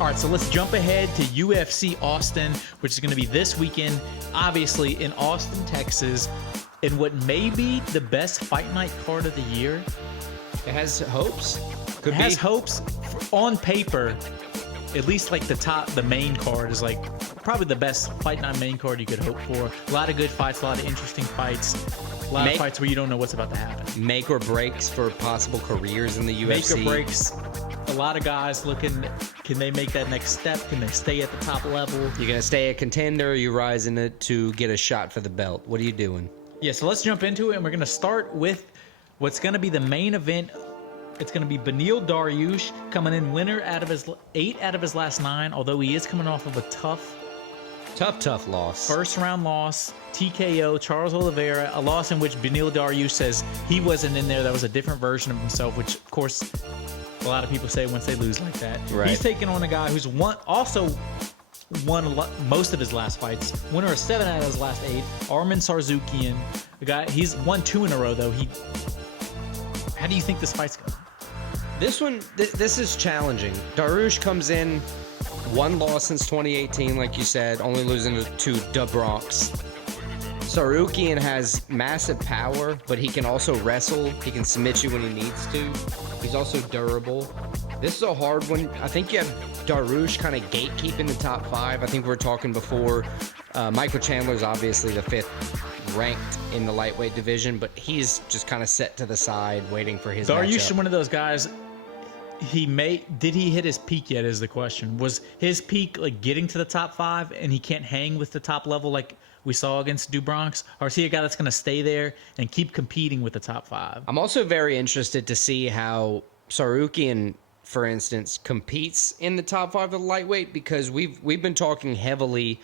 All right, so let's jump ahead to UFC Austin, which is going to be this weekend, obviously in Austin, Texas, in what may be the best fight night card of the year. It has hopes. It has hopes. On paper, at least like the main card is like probably the best fight night main card you could hope for. A lot of good fights, a lot of interesting fights, a lot of fights where you don't know what's about to happen. Make or breaks for possible careers in the UFC. Make or breaks. A lot of guys looking, can they make that next step? Can they stay at the top level? You're going to stay a contender, or are you rising it to get a shot for the belt? What are you doing? Yeah, so let's jump into it, and we're going to start with what's going to be the main event. It's going to be Beneil Dariush coming in winner out of his 8 out of his last 9, although he is coming off of a tough loss. First round loss, TKO, Charles Oliveira, a loss in which Beneil Dariush says he wasn't in there. That was a different version of himself, which, of course, a lot of people say once they lose like that. Right. He's taking on a guy who's won most of his last fights. Winner of 7 out of his last 8. Arman Tsarukyan. The guy, he's won 2 in a row, though. How do you think this fight's going? This is challenging. Dariush comes in, 1 loss since 2018, like you said, only losing to DeBronx. Tsarukyan has massive power, but he can also wrestle. He can submit you when he needs to. He's also durable. This is a hard one. I think you have Dariush kind of gatekeeping the top 5. I think we were talking before. Michael Chandler's obviously the 5th ranked in the lightweight division, but he's just kind of set to the side, waiting for his Dariush matchup. is one of those guys. Did he hit his peak yet? Is the question. Was his peak like getting to the top 5, and he can't hang with the top level like we saw against DuBronx, or is he a guy that's going to stay there and keep competing with the top 5? I'm also very interested to see how Tsarukyan, for instance, competes in the top 5 of the lightweight, because we've been talking heavily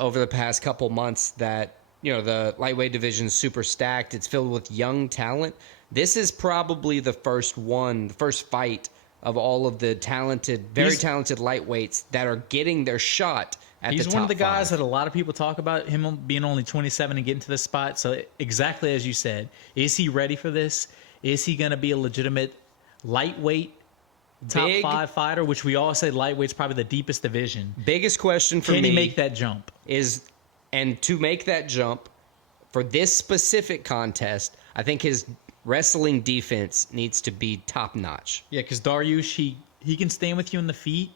over the past couple months that, you know, the lightweight division is super stacked. It's filled with young talent. This is probably the first fight of all of the talented, very talented lightweights that are getting their shot at the top 5. He's one of the guys that a lot of people talk about, him being only 27 and getting to this spot. So exactly as you said, is he ready for this? Is he going to be a legitimate lightweight top 5 fighter, which we all say lightweight's probably the deepest division? Biggest question for me. Can he make that jump? And to make that jump for this specific contest, I think his wrestling defense needs to be top notch. Yeah, because Dariush, he can stand with you in the feet,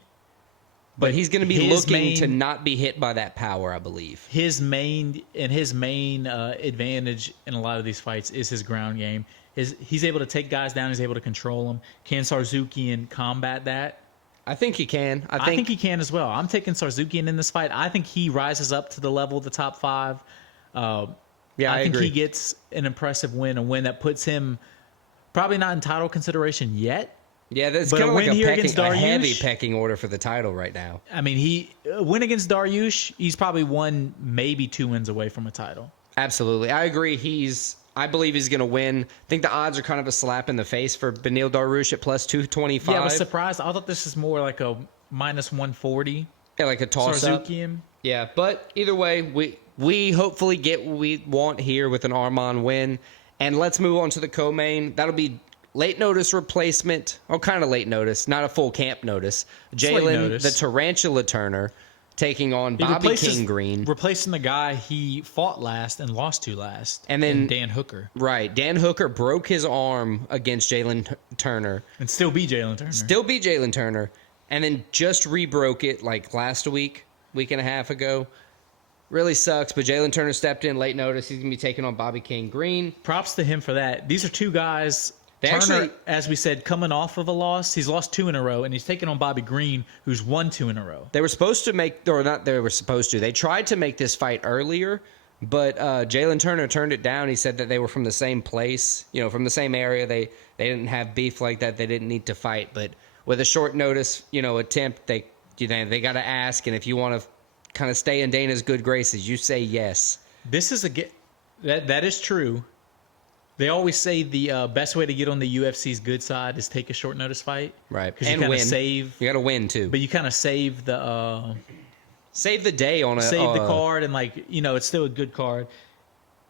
but he's going to be looking to not be hit by that power, I believe. His main advantage in a lot of these fights is his ground game. He's able to take guys down. He's able to control them. Can Tsarukyan combat that? I think he can. I think he can as well. I'm taking Tsarukyan in this fight. I think he rises up to the level of the top 5. I think agree. he gets an impressive win, a win that puts him probably not in title consideration yet. Yeah, that's kind of like a heavy pecking order for the title right now. I mean, a win against Dariush, he's probably 1, maybe 2 wins away from a title. Absolutely. I agree. I believe he's going to win. I think the odds are kind of a slap in the face for Beneil Dariush at plus 225. Yeah, I was surprised. I thought this is more like a minus 140. Yeah, like a toss-up. Tsarukyan. Yeah, but either way, we hopefully get what we want here with an Arman win. And let's move on to the co-main. That'll be late notice replacement. Oh, kind of late notice. Not a full camp notice. Jalin, the Tarantula Turner, taking on Bobby King Green. Replacing the guy he fought last and lost to last. And then Dan Hooker. Right. Dan Hooker broke his arm against Jalin Turner. And still beat Jalin Turner. And then just re-broke it like last week and a half ago. Really sucks, but Jalin Turner stepped in late notice. He's going to be taking on Bobby King Green. Props to him for that. These are 2 guys. Turner, as we said, coming off of a loss. He's lost 2 in a row, and he's taking on Bobby Green, who's won 2 in a row. They tried to make this fight earlier, but Jalin Turner turned it down. He said that they were from the same place, from the same area. They didn't have beef like that. They didn't need to fight, but with a short notice, attempt, they got to ask, and if you want to kind of stay in Dana's good graces, you say yes. This is that is true. They always say the best way to get on the UFC's good side is take a short notice fight, right? And win. You got to win too. But you kind of save the day on the card, and it's still a good card.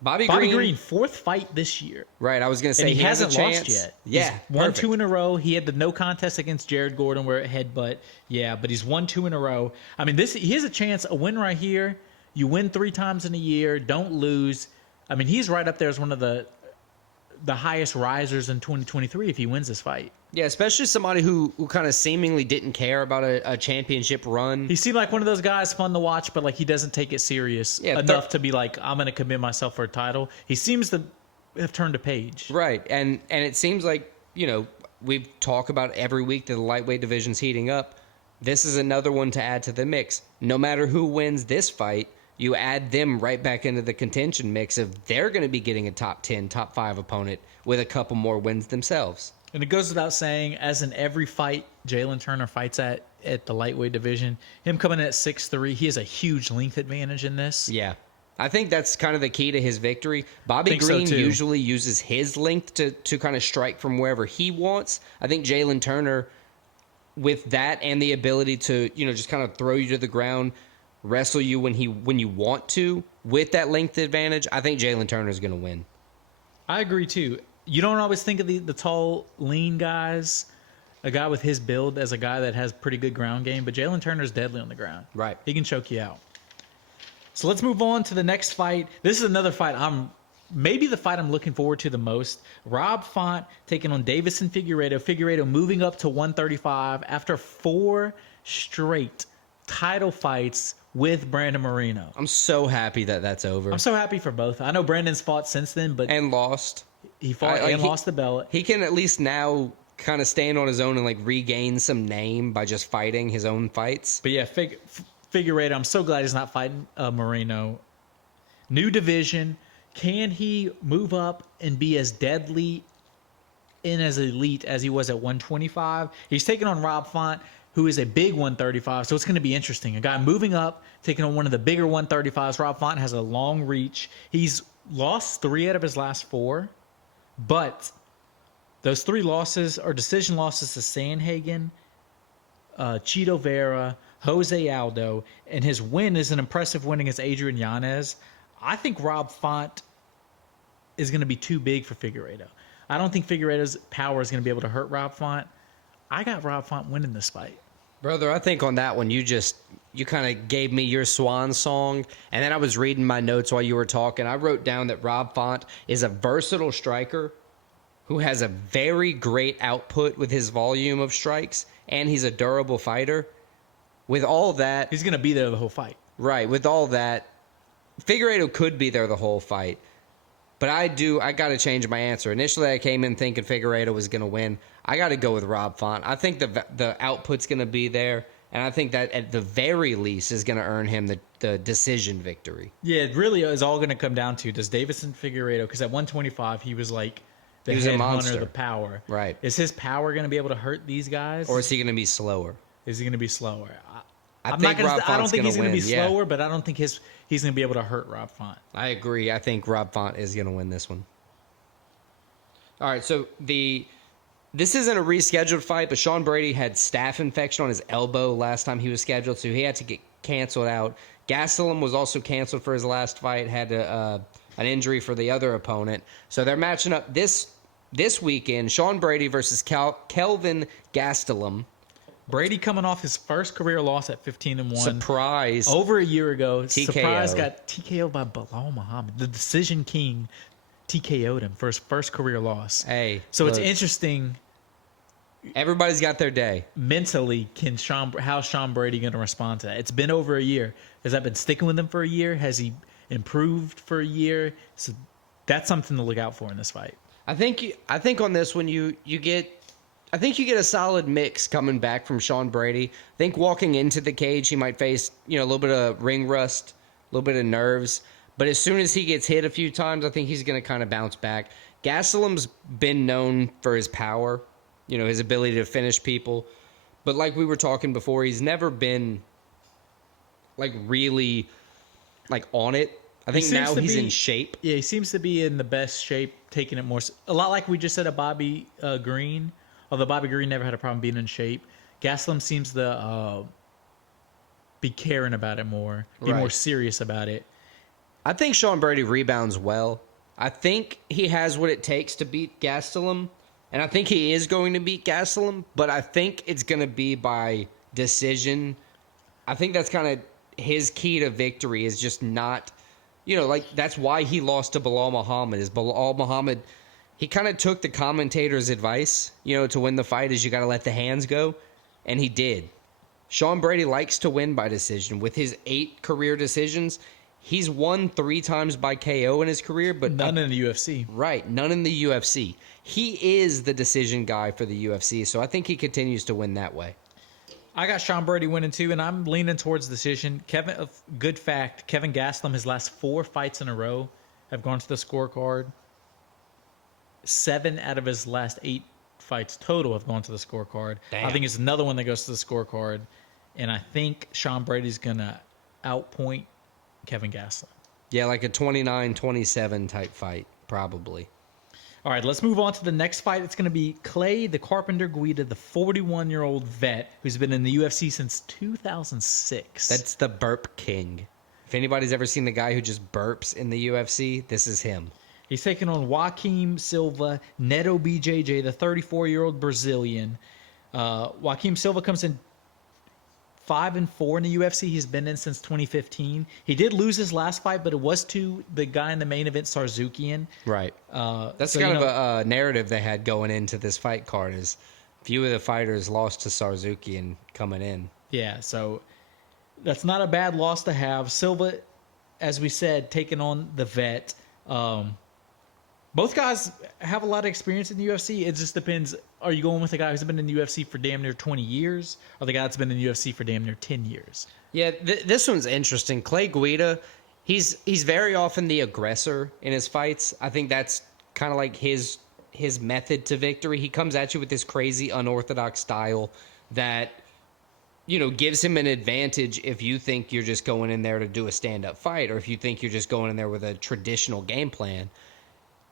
Bobby Green, fourth fight this year. Right, I was going to say and he hasn't has a chance. lost yet. Yeah, he's won 2 in a row. He had the no contest against Jared Gordon where it headbutt. Yeah, but he's won 2 in a row. I mean, he has a chance, a win right here. You win 3 times in a year, don't lose. I mean, he's right up there as one of the highest risers in 2023 if he wins this fight. Yeah, especially somebody who kind of seemingly didn't care about a championship run. He seemed like one of those guys fun to watch, but like he doesn't take it serious enough to be like, I'm going to commit myself for a title. He seems to have turned a page. Right, and it seems like, we talk about every week that the lightweight division's heating up. This is another one to add to the mix. No matter who wins this fight, you add them right back into the contention mix of they're going to be getting a top 10, top 5 opponent with a couple more wins themselves. And it goes without saying, as in every fight Jalin Turner fights at the lightweight division, him coming in at 6'3", he has a huge length advantage in this. Yeah. I think that's kind of the key to his victory. Bobby Green usually uses his length to kind of strike from wherever he wants. I think Jalin Turner, with that and the ability to, just kind of throw you to the ground, wrestle you when you want to, with that length advantage, I think Jalin Turner is going to win. I agree too. You don't always think of the tall, lean guys, a guy with his build as a guy that has pretty good ground game, but Jalin Turner's deadly on the ground. Right. He can choke you out. So let's move on to the next fight. This is another fight maybe the fight I'm looking forward to the most. Rob Font taking on Deiveson Figueiredo. Figueiredo moving up to 135 after 4 straight title fights with Brandon Moreno. I'm so happy that that's over. I'm so happy for both. I know Brandon's fought since then, but and lost. He fought and lost the belt. He can at least now kind of stand on his own and regain some name by just fighting his own fights. But yeah, Figueiredo, I'm so glad he's not fighting Moreno. New division. Can he move up and be as deadly and as elite as he was at 125? He's taking on Rob Font, who is a big 135, so it's going to be interesting. A guy moving up, taking on one of the bigger 135s. Rob Font has a long reach. He's lost 3 out of his last 4, but those 3 losses are decision losses to Sandhagen, Chito Vera, Jose Aldo, and his win is an impressive win against Adrian Yanez. I think Rob Font is going to be too big for Figueiredo. I don't think Figueiredo's power is going to be able to hurt Rob Font. I got Rob Font winning this fight. Brother, I think on that one, you kind of gave me your swan song, and then I was reading my notes while you were talking. I wrote down that Rob Font is a versatile striker who has a very great output with his volume of strikes, and he's a durable fighter. With all that... He's going to be there the whole fight. Right. With all that, Figueiredo could be there the whole fight. But I got to change my answer. Initially, I came in thinking Figueiredo was going to win. I got to go with Rob Font. I think the output's going to be there, and I think that at the very least is going to earn him the decision victory. Yeah, it really is all going to come down to, does Deiveson Figueiredo, because at 125, he was like the headhunter, the power. Right. Is his power going to be able to hurt these guys? Or is he going to be slower? Is he going to be slower? I don't think he's going to be slower, but I don't think he's going to be able to hurt Rob Font. I agree. I think Rob Font is going to win this one. All right, so this isn't a rescheduled fight, but Sean Brady had staph infection on his elbow last time he was scheduled, so he had to get canceled out. Gastelum was also canceled for his last fight, had an injury for the other opponent. So they're matching up this weekend, Sean Brady versus Kelvin Gastelum. Brady coming off his first career loss at 15-1. Surprise. Over a year ago. TKO. Surprise got TKO'd by Bilal Muhammad. The decision king TKO'd him for his first career loss. Hey. So look, it's interesting. Everybody's got their day. Mentally, how's Sean Brady going to respond to that? It's been over a year. Has that been sticking with him for a year? Has he improved for a year? So that's something to look out for in this fight. I think on this one you get a solid mix coming back from Sean Brady. I think walking into the cage, he might face a little bit of ring rust, a little bit of nerves. But as soon as he gets hit a few times, I think he's going to kind of bounce back. Gastelum's been known for his power, his ability to finish people. But like we were talking before, he's never been really on it. I think now he's in shape. Yeah, he seems to be in the best shape, taking it more. A lot like we just said of Bobby Green. Although Bobby Green never had a problem being in shape, Gastelum seems to be caring about it more, be more serious about it. I think Sean Brady rebounds well. I think he has what it takes to beat Gastelum, and I think he is going to beat Gastelum, but I think it's going to be by decision. I think that's kind of his key to victory is just not, that's why he lost to Bilal Muhammad. Is Bilal Muhammad, he kind of took the commentator's advice, to win the fight is you got to let the hands go, and he did. Sean Brady likes to win by decision. With his 8 career decisions, he's won 3 times by KO in his career, but none in the UFC. Right, none in the UFC. He is the decision guy for the UFC, so I think he continues to win that way. I got Sean Brady winning too, and I'm leaning towards decision. Good fact, Kevin Gastelum, his last 4 fights in a row have gone to the scorecard. 7 out of his last 8 fights total have gone to the scorecard. Damn. I think it's another one that goes to the scorecard, and I think Sean Brady's going to outpoint Kevin Gastelum. Yeah, like a 29-27 type fight, probably. All right, let's move on to the next fight. It's going to be Clay the Carpenter Guida, the 41-year-old vet who's been in the UFC since 2006. That's the burp king. If anybody's ever seen the guy who just burps in the UFC, this is him. He's taking on Joaquim Silva, Neto BJJ, the 34-year-old Brazilian. Joaquim Silva comes in 5-4 in the UFC. He's been in since 2015. He did lose his last fight, but it was to the guy in the main event, Tsarukyan. Right. That's kind of a narrative they had going into this fight card is few of the fighters lost to Tsarukyan coming in. Yeah, so that's not a bad loss to have. Silva, as we said, taking on the vet. Both guys have a lot of experience in the UFC. It just depends. Are you going with a guy who's been in the UFC for damn near 20 years or the guy that's been in the UFC for damn near 10 years? Yeah, this one's interesting. Clay Guida, he's very often the aggressor in his fights. I think that's kind of like his method to victory. He comes at you with this crazy unorthodox style that, gives him an advantage if you think you're just going in there to do a stand-up fight or if you think you're just going in there with a traditional game plan.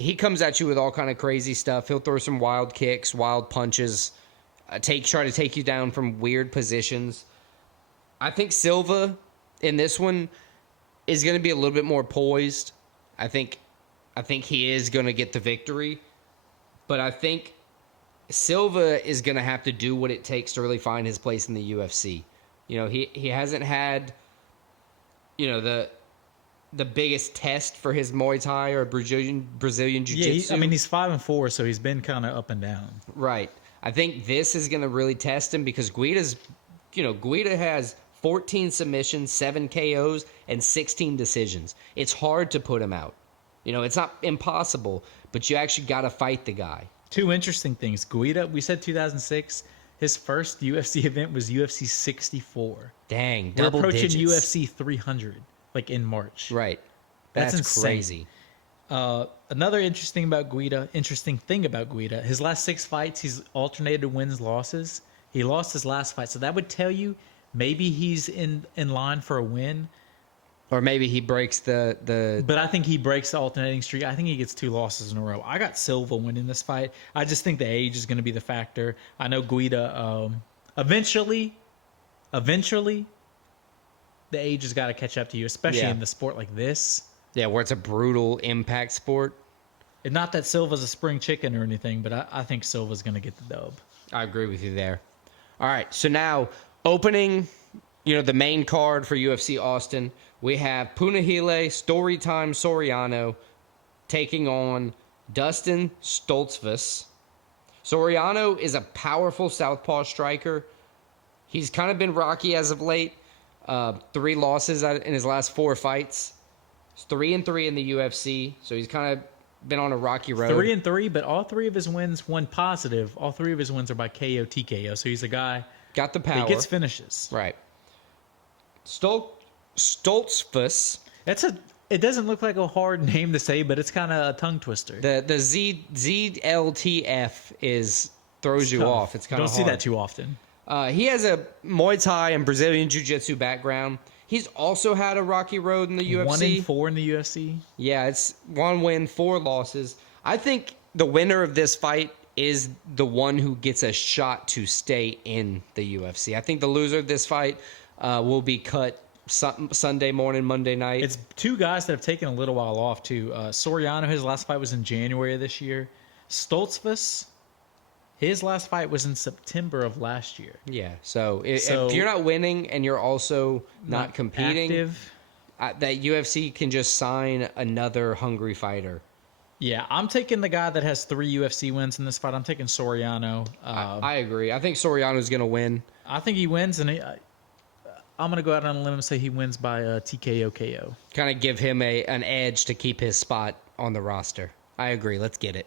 He comes at you with all kind of crazy stuff. He'll throw some wild kicks, wild punches, try to take you down from weird positions. I think Silva in this one is going to be a little bit more poised. I think he is going to get the victory, but I think Silva is going to have to do what it takes to really find his place in the UFC. He hasn't had, the biggest test for his Muay Thai or Brazilian Jiu-Jitsu. Yeah, he's 5-4, so he's been kind of up and down. Right. I think this is going to really test him because Guida has 14 submissions, 7 KOs, and 16 decisions. It's hard to put him out. It's not impossible, but you actually got to fight the guy. 2 interesting things. Guida, we said 2006. His first UFC event was UFC 64. Dang, We're double approaching digits. UFC 300. Like in March. Right. That's insane. Crazy. Another interesting thing about Guida, his last 6 fights, he's alternated wins, losses. He lost his last fight. So that would tell you maybe he's in line for a win. Or maybe he breaks the... But I think he breaks the alternating streak. I think he gets 2 losses in a row. I got Silva winning this fight. I just think the age is going to be the factor. I know Guida, eventually... the age has got to catch up to you, especially in the sport like this. Yeah, where it's a brutal impact sport. And not that Silva's a spring chicken or anything, but I think Silva's going to get the dub. I agree with you there. All right, so now opening, the main card for UFC Austin, we have Punahele, Storytime Soriano taking on Dustin Stoltzfus. Soriano is a powerful southpaw striker. He's kind of been rocky as of late. 3 losses in his last 4 fights. He's 3-3 in the UFC, so he's kind of been on a rocky road. 3-3, but all 3 of his wins, one positive. All 3 of his wins are by KO, TKO. So he's a guy got the power. He gets finishes. Right. Stoltzfus. It doesn't look like a hard name to say, but it's kind of a tongue twister. The ZLTF throws you off. It's kind of hard. Don't see that too often. He has a Muay Thai and Brazilian Jiu-Jitsu background. He's also had a rocky road in the UFC. 1-4 in the UFC? Yeah, it's 1 win, 4 losses. I think the winner of this fight is the one who gets a shot to stay in the UFC. I think the loser of this fight will be cut Sunday morning, Monday night. It's two guys that have taken a little while off, too. Soriano, his last fight was in January of this year. Stoltzfus, his last fight was in September of last year. Yeah, so if you're not winning and you're also not competing, active, that UFC can just sign another hungry fighter. yeah, I'm taking the guy that has 3 UFC wins in this fight. I'm taking Soriano. I agree. I think Soriano's going to win. I think he wins, and I'm going to go out on a limb and say he wins by TKO KO. Kind of give him an edge to keep his spot on the roster. I agree. Let's get it.